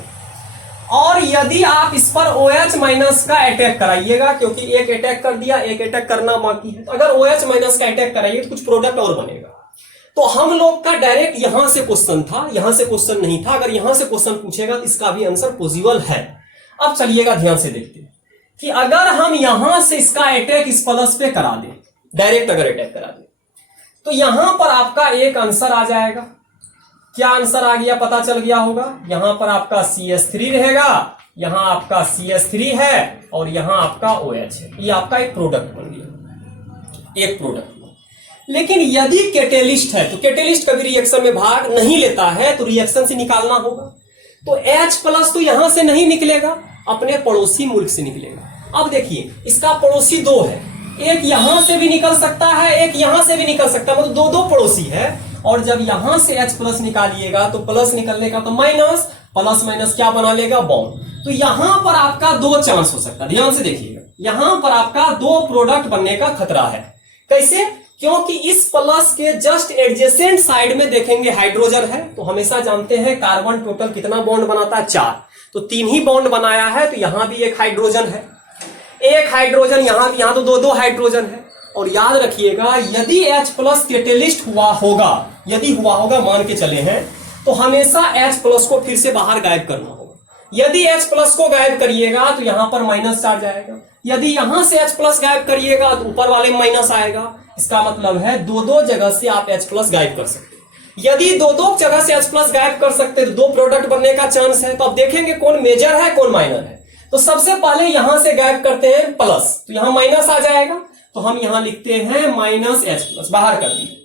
और यदि आप इस पर OH माइनस का अटैक कराइएगा, क्योंकि एक अटैक कर दिया, एक अटैक करना बाकी है, तो अगर OH माइनस का अटैक कराइए तो कुछ प्रोडक्ट और बनेगा। तो हम लोग का डायरेक्ट यहां से क्वेश्चन था, यहां से क्वेश्चन नहीं था। अगर यहां से क्वेश्चन पूछेगा तो इसका भी आंसर पॉसिबल है। अब चलिएगा ध्यान से देखते हैं कि अगर हम यहां से इसका अटैक इस प्लस पे करा दें, डायरेक्ट अगर अटैक करा दें, तो यहां पर आपका एक आंसर आ जाएगा। क्या आंसर आ गया पता चल गया होगा, यहां पर आपका CH3 रहेगा, यहां आपका CH3 है और यहां आपका OH है। ये आपका एक प्रोडक्ट बन गया, एक प्रोडक्ट। लेकिन यदि कैटेलिस्ट है तो कैटेलिस्ट कभी रिएक्शन में भाग नहीं लेता है, तो रिएक्शन से निकालना होगा। तो H प्लस तो यहां से नहीं निकलेगा, अपने पड़ोसी मुल्क से निकलेगा। अब देखिए इसका पड़ोसी 2 है, एक यहां से भी निकल सकता है, एक यहां से भी निकल सकता है, मतलब दो पड़ोसी है। और जब यहां से H प्लस निकालिएगा तो प्लस निकलने का तो माइनस, प्लस माइनस क्या बना लेगा, बॉन्ड। तो यहां पर आपका 2 चांस हो सकता है, ध्यान से देखिएगा, यहां पर आपका 2 प्रोडक्ट बनने का खतरा है। कैसे, क्योंकि इस प्लस के जस्ट एडजेसेंट साइड में देखेंगे हाइड्रोजन है, तो हमेशा जानते हैं कार्बन टोटल कितना बॉन्ड बनाता है, 4, तो 3 ही बॉन्ड बनाया है, तो यहां भी एक हाइड्रोजन है, एक हाइड्रोजन यहां भी, यहां तो 2 हाइड्रोजन है। और याद रखिएगा यदि H प्लस कैटेलिस्ट हुआ होगा, यदि हुआ होगा मान के चले हैं, तो हमेशा H प्लस को फिर से बाहर गायब करना होगा। यदि H प्लस को गायब करिएगा तो यहां पर माइनस चार्ज आएगा, यदि यहां से H प्लस गायब करिएगा तो ऊपर वाले में माइनस आएगा। इसका मतलब है 2 जगह से आप H प्लस गायब कर सकते हैं। यदि 2 जगह से H प्लस गायब कर सकते हैं तो 2 प्रोडक्ट बनने का चांस है। तो अब देखेंगे कौन मेजर है कौन माइनर है। तो सबसे पहले यहां से गायब करते हैं प्लस, तो यहां माइनस आ जाएगा, तो हम यहां लिखते हैं माइनस H प्लस, बाहर कर दिए।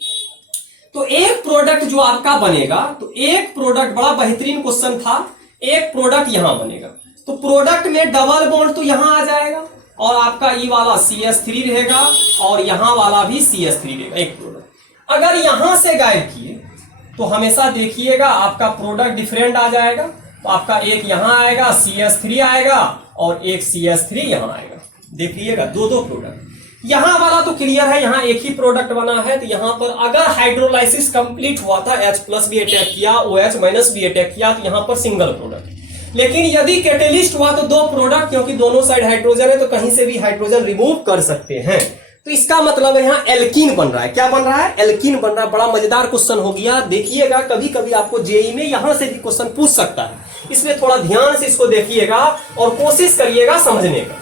तो एक प्रोडक्ट जो आपका बनेगा, तो एक प्रोडक्ट, बड़ा बेहतरीन क्वेश्चन था, एक प्रोडक्ट यहां बनेगा, तो प्रोडक्ट में डबल बॉन्ड तो यहां आ जाएगा और आपका ई वाला CH3 रहेगा और यहां वाला भी CH3 रहेगा, एक प्रोडक्ट। अगर यहां से गायब किए तो हमेशा देखिएगा आपका प्रोडक्ट डिफरेंट आ जाएगा, तो आपका एक यहां आएगा CH3 आएगा और एक CH3 यहां आएगा। देखिएगा 2 प्रोडक्ट, यहां वाला तो क्लियर है, यहां एक ही प्रोडक्ट बना है। तो यहां पर अगर हाइड्रोलाइसिस कंप्लीट हुआ था, H प्लस भी अटैक किया, OH माइनस भी अटैक किया, तो यहां पर सिंगल प्रोडक्ट। लेकिन यदि कैटेलिस्ट हुआ तो 2 प्रोडक्ट, क्योंकि दोनों साइड हाइड्रोजन है तो कहीं से भी हाइड्रोजन रिमूव कर सकते हैं। तो इसका मतलब है यहाँ एल्कीन बन रहा है। क्या बन रहा है, एल्कीन बन रहा है। बड़ा मजेदार क्वेश्चन हो गया। देखिएगा कभी कभी आपको जेई में यहां से भी क्वेश्चन पूछ सकता है, इसलिए थोड़ा ध्यान से इसको देखिएगा और कोशिश करिएगा समझने का।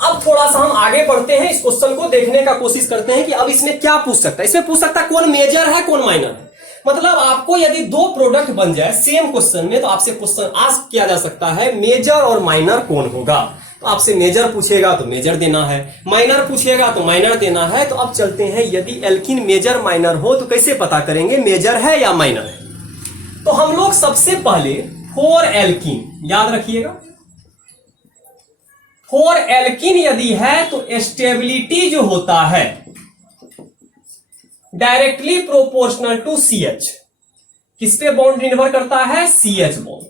अब थोड़ा सा हम आगे बढ़ते हैं, इस क्वेश्चन को देखने का कोशिश करते हैं कि अब इसमें क्या पूछ सकता है। इसमें पूछ सकता है कौन मेजर है कौन माइनर है। मतलब आपको यदि 2 प्रोडक्ट बन जाए सेम क्वेश्चन में, तो आपसे क्वेश्चन आस्क किया जा सकता है मेजर और माइनर कौन होगा। तो आपसे मेजर पूछेगा तो मेजर देना है, माइनर पूछेगा तो माइनर देना है। तो अब चलते हैं, यदि एल्कीन मेजर माइनर हो तो कैसे पता करेंगे मेजर है या माइनर है। तो हम लोग सबसे पहले 4 एल्कीन याद रखिएगा, 4 एल्कीन यदि है तो स्टेबिलिटी जो होता है डायरेक्टली प्रोपोर्शनल टू CH। किस पे बॉन्ड निर्भर करता है, CH बॉन्ड।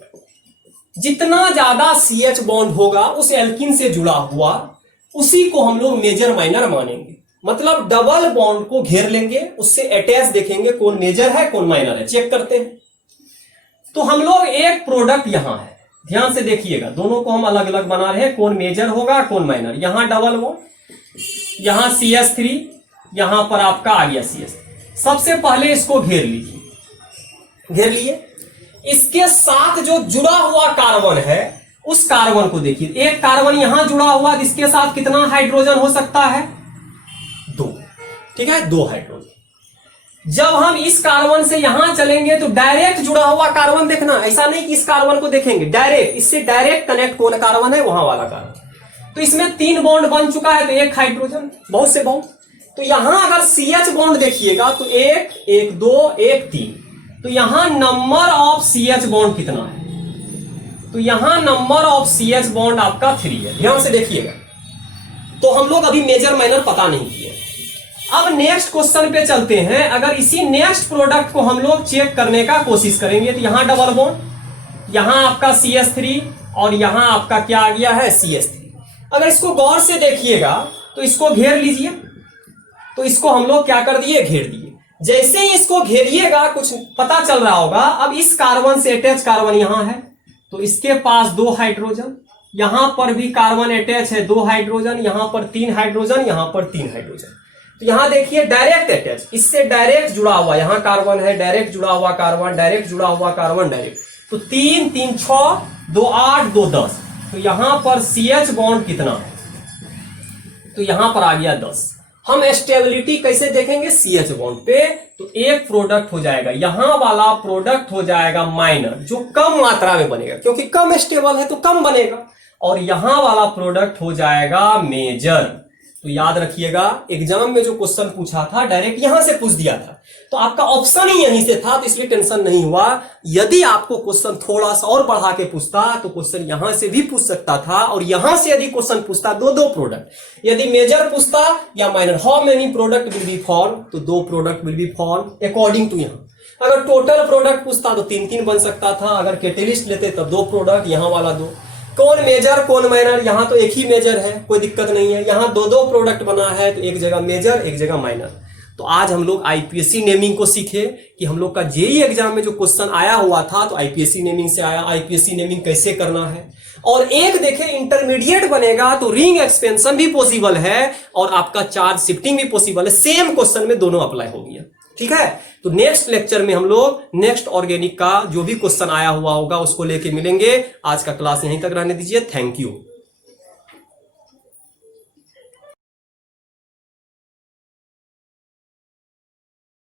जितना ज्यादा CH बॉन्ड होगा उस एल्कीन से जुड़ा हुआ, उसी को हम लोग मेजर माइनर मानेंगे। मतलब डबल बॉन्ड को घेर लेंगे, उससे अटैच देखेंगे कौन मेजर है कौन माइनर है, चेक करते हैं। तो हम लोग एक प्रोडक्ट यहां है, ध्यान से देखिएगा, दोनों को हम अलग अलग बना रहे हैं, कौन मेजर होगा कौन माइनर। यहां डबल बॉन्ड, यहां CH3, यहां पर आपका आ गया CH3। सबसे पहले इसको घेर लीजिए, घेर लिए। इसके साथ जो जुड़ा हुआ कार्बन है उस कार्बन को देखिए, एक कार्बन यहां जुड़ा हुआ, इसके साथ कितना हाइड्रोजन हो सकता है, 2, ठीक है, 2 हाइड्रोजन। जब हम इस कार्बन से यहां चलेंगे तो डायरेक्ट जुड़ा हुआ कार्बन देखना, ऐसा नहीं कि इस कार्बन को देखेंगे, डायरेक्ट इससे डायरेक्ट कनेक्ट कौन कार्बन है, वहां वाला कार्बन। तो इसमें 3 बॉन्ड बन चुका है, तो 1 हाइड्रोजन, बहुत से बॉन्ड। तो यहां अगर CH बॉन्ड देखिएगा तो 1, 1, 2, 1, 3। तो यहां नंबर ऑफ CH बॉन्ड कितना है, तो यहां नंबर ऑफ CH बॉन्ड आपका 3 है। ध्यान से देखिएगा। तो हम लोग अभी मेजर माइनर पता नहीं किए। अब नेक्स्ट क्वेश्चन पे चलते हैं। अगर इसी नेक्स्ट प्रोडक्ट को हम लोग चेक करने का कोशिश करेंगे तो यहां डबल बॉन्ड, यहां आपका CH3 और यहां आपका क्या आ गया है, CH3। अगर इसको गौर से देखिएगा तो इसको घेर लीजिए, तो इसको हम लोग क्या कर दिए, घेर दिए। जैसे ही इसको घेरिएगा कुछ पता चल रहा होगा। अब इस कार्बन से अटैच कार्बन यहां है, तो इसके पास 2 हाइड्रोजन, यहां पर भी कार्बन अटैच है 2 हाइड्रोजन, यहां पर 3 हाइड्रोजन, यहां पर 3 हाइड्रोजन। तो यहां देखिए डायरेक्ट अटैच, इससे डायरेक्ट जुड़ा हुआ, यहां कार्बन है, डायरेक्ट जुड़ा हुआ कार्बन, डायरेक्ट जुड़ा हुआ कार्बन, डायरेक्ट। तो 3, 3, 6, 2, 8, 2, 10। तो यहां पर CH बॉन्ड कितना है, तो यहां पर आ गया 10। हम स्टेबिलिटी कैसे देखेंगे, CH बॉन्ड पे। तो एक प्रोडक्ट हो जाएगा, यहां वाला प्रोडक्ट हो जाएगा माइनर, जो कम मात्रा में बनेगा, क्योंकि कम स्टेबल है तो कम बनेगा। और यहां वाला प्रोडक्ट हो जाएगा मेजर। तो याद रखिएगा, एग्जाम में जो क्वेश्चन पूछा था डायरेक्ट यहां से पूछ दिया था, तो आपका ऑप्शन ही यहीं से था, तो इसलिए टेंशन नहीं हुआ। यदि आपको क्वेश्चन थोड़ा सा और बढ़ा के पूछता तो क्वेश्चन यहां से भी पूछ सकता था, और यहां से यदि क्वेश्चन पूछता 2 प्रोडक्ट, यदि मेजर पूछता या minor, how many product will be form, तो 2 product will be form according to यहां। अगर टोटल प्रोडक्ट पूछता तो 3 बन सकता था, अगर कैटेलिस्ट लेते तब 2 प्रोडक्ट, यहां वाला 2। कौन मेजर कौन माइनर, यहां तो एक ही मेजर है, कोई दिक्कत नहीं है। यहां 2 प्रोडक्ट बना है, तो एक जगह मेजर एक जगह माइनर। तो आज हम लोग IPSC नेमिंग को सीखे कि हम लोग का JEE एग्जाम में जो क्वेश्चन आया हुआ था तो IPSC नेमिंग से आया, IPSC नेमिंग कैसे करना है। और एक देखे इंटरमीडिएट बनेगा तो रिंग एक्सपेंशन भी पॉसिबल है और आपका चार्ज शिफ्टिंग भी पॉसिबल है, सेम क्वेश्चन में दोनों अप्लाई हो गया, ठीक है। तो नेक्स्ट लेक्चर में हम लोग नेक्स्ट ऑर्गेनिक का जो भी क्वेश्चन आया हुआ होगा उसको लेके मिलेंगे। आज का क्लास यहीं तक रहने दीजिए। Thank you.